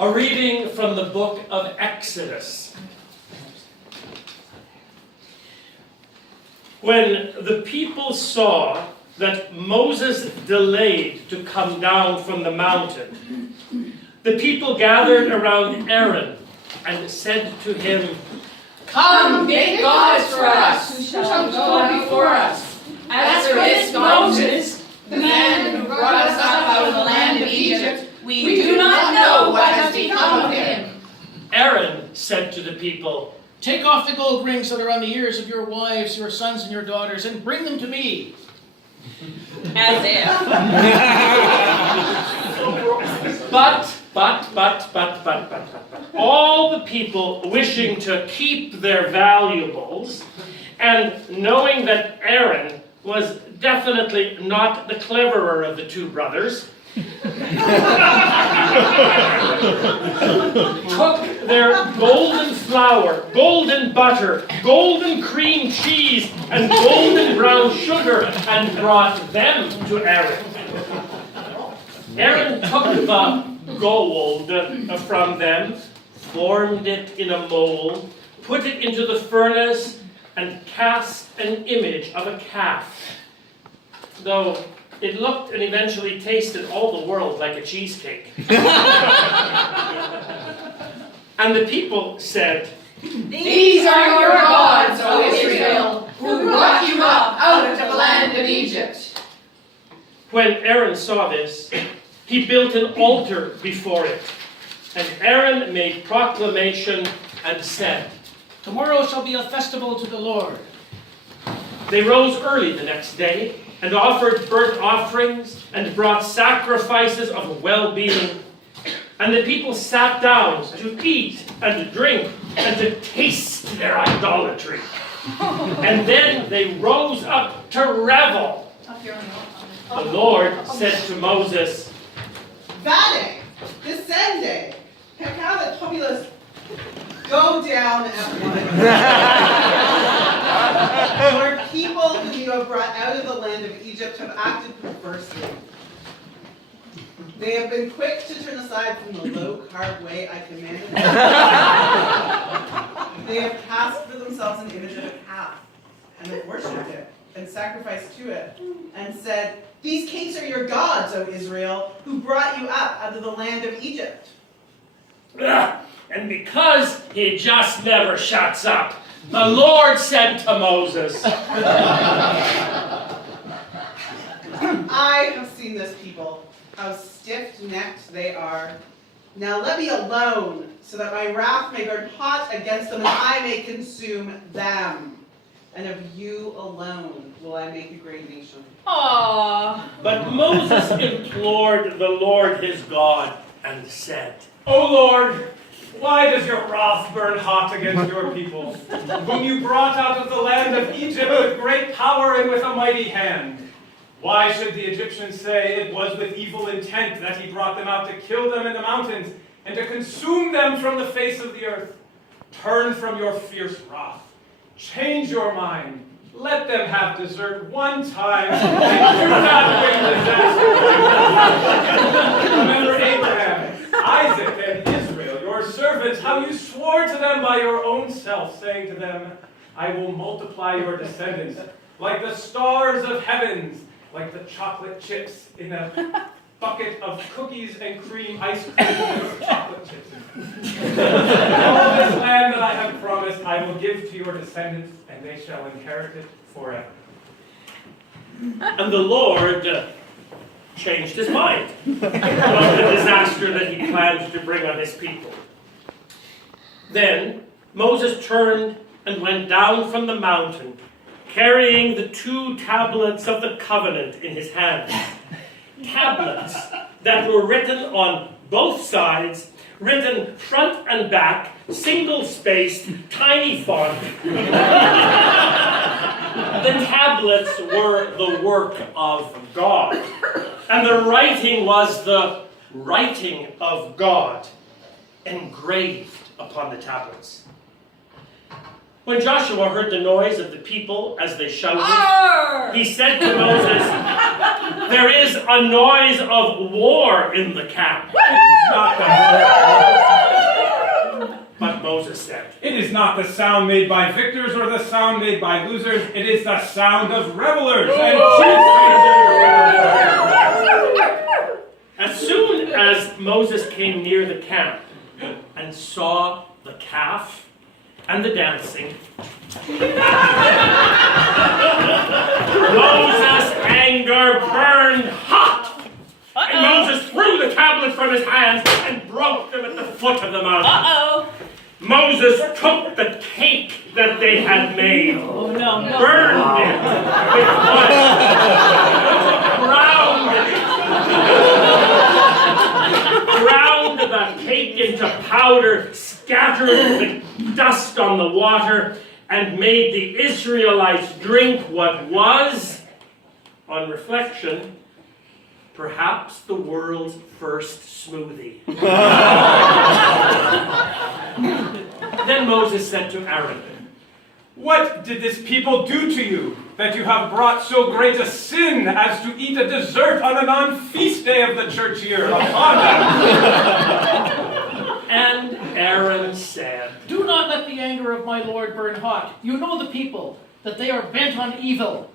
A reading from the book of Exodus. When the people saw that Moses delayed to come down from the mountain, the people gathered around Aaron and said to him, "Come, make gods for us, who shall go before us. As for this Moses, the man who brought us up out of the land of Egypt, we do not know what has become of him." Aaron said to the people, "Take off the gold rings that are on the ears of your wives, your sons, and your daughters, and bring them to me." As if. But, all the people wishing to keep their valuables, and knowing that Aaron was definitely not the cleverer of the two brothers, took their golden flour, golden butter, golden cream cheese, and golden brown sugar, and brought them to Aaron. Aaron took the gold from them, formed it in a mold, put it into the furnace, and cast an image of a calf. Though it looked and eventually tasted all the world like a cheesecake. And the people said, "These are your gods, O Israel, who brought you up out of the land of Egypt." When Aaron saw this, he built an altar before it. And Aaron made proclamation and said, "Tomorrow shall be a festival to the Lord." They rose early the next day and offered burnt offerings and brought sacrifices of well-being. And the people sat down to eat and drink and to taste their idolatry. And then they rose up to revel. The Lord said to Moses, "Vade, descende, pecado populus, go down at once. For people whom you have brought out of the land of Egypt have acted perversely. They have been quick to turn aside from the low-carb way I commanded them. They have cast for themselves an image of a calf, and have worshipped it, and sacrificed to it, and said, 'These kings are your gods, O Israel, who brought you up out of the land of Egypt.'" And because he just never shuts up, the Lord said to Moses, "I have seen this people, how stiff-necked they are. Now let me alone, so that my wrath may burn hot against them, and I may consume them. And of you alone will I make a great nation." Aww. But Moses implored the Lord his God and said, "O Lord, why does your wrath burn hot against your people, whom you brought out of the land of Egypt with great power and with a mighty hand? Why should the Egyptians say it was with evil intent that he brought them out to kill them in the mountains and to consume them from the face of the earth? Turn from your fierce wrath. Change your mind. Let them have dessert one time, and do not bring disaster. Remember Abraham, Isaac, and Israel, your servants, how you swore to them by your own self, saying to them, 'I will multiply your descendants like the stars of heavens, like the chocolate chips in a bucket of cookies and cream ice cream with chocolate chips in it. All this land that I have promised I will give to your descendants, and they shall inherit it forever.'" And the Lord changed his mind about the disaster that he planned to bring on his people. Then Moses turned and went down from the mountain, carrying the 2 tablets of the covenant in his hands. Tablets that were written on both sides, written front and back, single-spaced, tiny font. The tablets were the work of God, and the writing was the writing of God, engraved upon the tablets. When Joshua heard the noise of the people as they shouted, he said to Moses, There is a noise of war in the camp. It's not But Moses said, It is not the sound made by victors or the sound made by losers. It is the sound of revelers and as soon as Moses came near the camp and saw the calf and the dancing, Moses' anger burned hot. And Moses threw the tablets from his hands and broke them at the foot of the mountain. Moses took the cake that they had made, burned it with mud, ground the cake into powder, scattered the dust on the water, and made the Israelites drink what was, on reflection, perhaps the world's first smoothie. Then Moses said to Aaron, What did this people do to you, that you have brought so great a sin as to eat a dessert on a non-feast day of the church year upon them? And Aaron said, Do not let the anger of my Lord burn hot. You know the people, that they are bent on evil.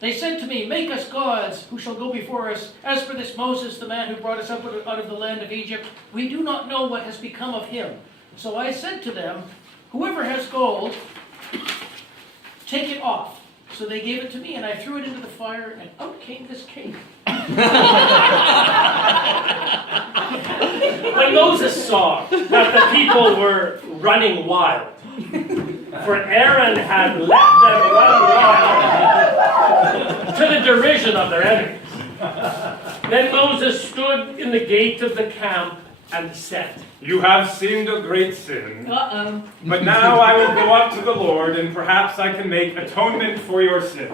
They said to me, Make us gods who shall go before us. As for this Moses, the man who brought us up out of the land of Egypt, we do not know what has become of him. So I said to them, Whoever has gold, take it off. So they gave it to me, and I threw it into the fire, and out came this cake. when Moses saw that the people were running wild, for Aaron had let them run wild to the derision of their enemies, then Moses stood in the gate of the camp and said, You have sinned a great sin. But now I will go up to the Lord, and perhaps I can make atonement for your sin.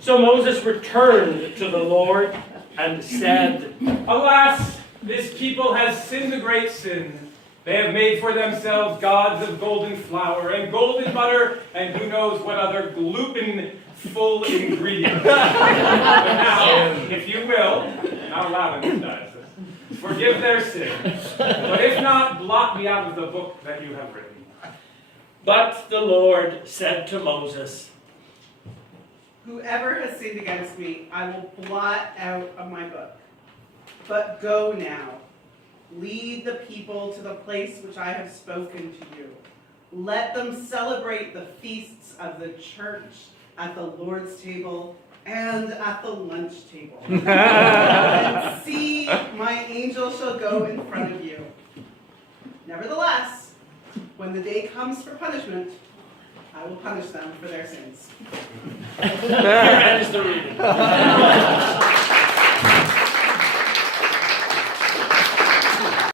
So Moses returned to the Lord and said, Alas, this people has sinned a great sin. They have made for themselves gods of golden flour and golden butter, and who knows what other gluten-full ingredients. But now, if you will, not allowed in this forgive their sin. But if not, blot me out of the book that you have written. But the Lord said to Moses, Whoever has sinned against me, I will blot out of my book. But go now, lead the people to the place which I have spoken to you. Let them celebrate the feasts of the church at the Lord's table and at the lunch table. And see, my angel shall go in front of you. Nevertheless, when the day comes for punishment, I will punish them for their sins. Here ends the reading.